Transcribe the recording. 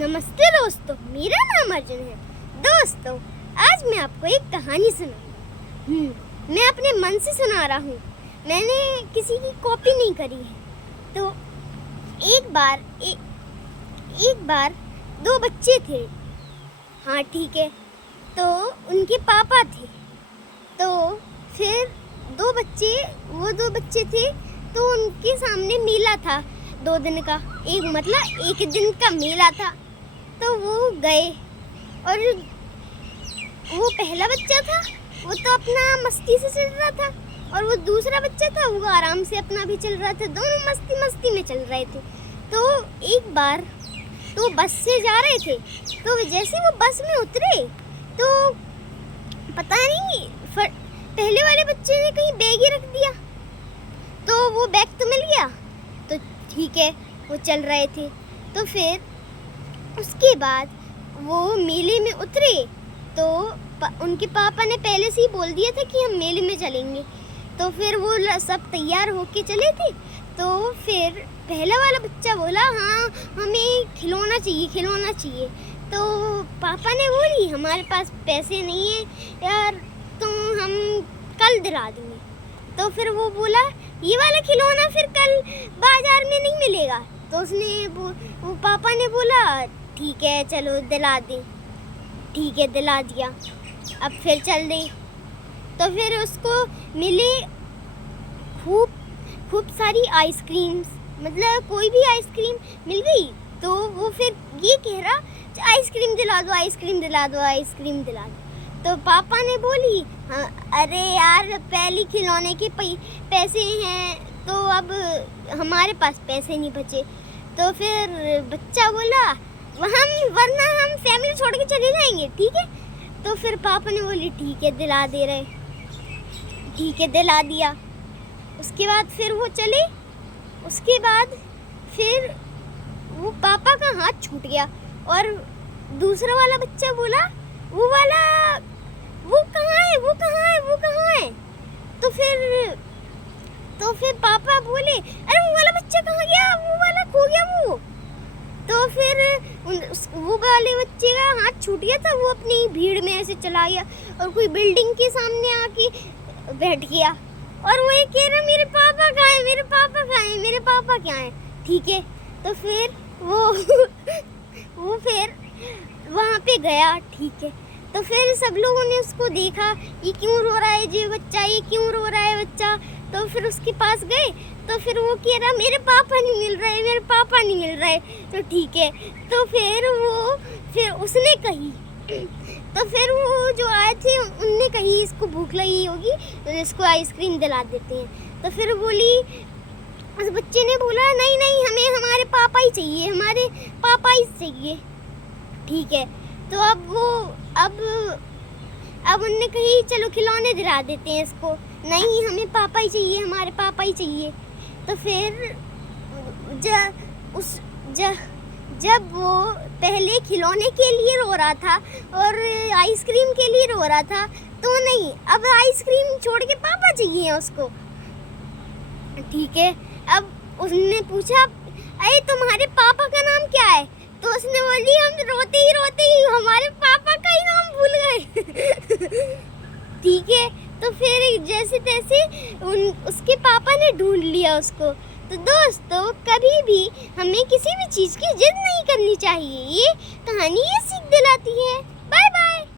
नमस्ते दोस्तों, मेरा नाम अर्जुन है। दोस्तों, आज मैं आपको एक कहानी सुनाऊंगा। मैं अपने मन से सुना रहा हूँ, मैंने किसी की कॉपी नहीं करी है। तो एक बार दो बच्चे थे। हाँ ठीक है, तो उनके पापा थे। तो फिर दो बच्चे थे, तो उनके सामने मेला था 2 दिन का। एक दिन का मेला था। तो वो गए और वो पहला बच्चा था, वो तो अपना मस्ती से चल रहा था, और वो दूसरा बच्चा था, वो आराम से अपना भी चल रहा था। दोनों मस्ती में चल रहे थे। तो एक बार तो बस से जा रहे थे, तो जैसे वो बस में उतरे तो पता नहीं पहले वाले बच्चे ने कहीं बैग ही रख दिया। तो वो बैग तो मिल गया, तो ठीक है, वो चल रहे थे। तो फिर उसके बाद वो मेले में उतरे, तो उनके पापा ने पहले से ही बोल दिया था कि हम मेले में चलेंगे। तो फिर वो सब तैयार होके चले थे। तो फिर पहला वाला बच्चा बोला, हाँ हमें खिलौना चाहिए। तो पापा ने बोली, हमारे पास पैसे नहीं है यार, तो हम कल दिला देंगे। तो फिर वो बोला, ये वाला खिलौना फिर कल बाजार में नहीं मिलेगा। तो वो पापा ने बोला, ठीक है चलो दिला दे। ठीक है, दिला दिया। अब फिर चल दे। तो फिर उसको मिले खूब सारी आइसक्रीम्स, मतलब कोई भी आइसक्रीम मिल गई। तो वो फिर ये कह रहा, आइसक्रीम दिला दो। तो पापा ने बोली, हाँ अरे यार, पहली खिलौने के पैसे हैं, तो अब हमारे पास पैसे नहीं बचे। तो फिर बच्चा बोला, वरना हम फैमिली छोड़ के चले जाएंगे, ठीक है। तो फिर पापा ने बोली, ठीक है दिला दे रहे। ठीक है, दिला दिया। उसके बाद फिर वो चले। उसके बाद फिर वो पापा का हाथ छूट गया, और दूसरा वाला बच्चा बोला, वो कहाँ है। तो फिर पापा बोले, अरे वो वाला बच्चा कहाँ गया, वो वाला खो गया वो। तो फिर वो वाले बच्चे का हाथ छूट गया था, वो अपनी भीड़ में ऐसे चला गया और कोई बिल्डिंग के सामने आके बैठ गया। और वो ये कह रहा, मेरे पापा कहाँ हैं। ठीक है, तो फिर वो फिर वहाँ पे गया, ठीक है। तो फिर सब लोगों ने उसको देखा, ये क्यों रो रहा है बच्चा। तो फिर उसके पास गए, तो फिर वो कह रहा, मेरे पापा नहीं मिल रहे। तो ठीक है, तो फिर उसने कही, तो फिर वो जो आए थे उनने कही, इसको भूख लगी होगी तो इसको आइसक्रीम दिला देते हैं। तो फिर बोली, उस बच्चे ने बोला, नहीं हमें हमारे पापा ही चाहिए। ठीक है, तो अब उनने कही, चलो खिलौने दिला देते हैं इसको। नहीं, हमें हमारे पापा ही चाहिए। तो फिर जब वो पहले खिलौने के लिए रो रहा था और आइसक्रीम के लिए रो रहा था, तो नहीं, अब आइसक्रीम छोड़ के पापा चाहिए उसको। ठीक है, अब उसने पूछा, अरे तुम्हारे पापा का नाम क्या है। तो उसने बोली, हम रोते ही हमारे पापा का ही नाम भूल गए। ठीक है, तो फिर जैसे तैसे उसके पापा ने ढूंढ लिया उसको। तो दोस्तों, कभी भी हमें किसी भी चीज़ की जिद नहीं करनी चाहिए। ये कहानी ये सीख दिलाती है।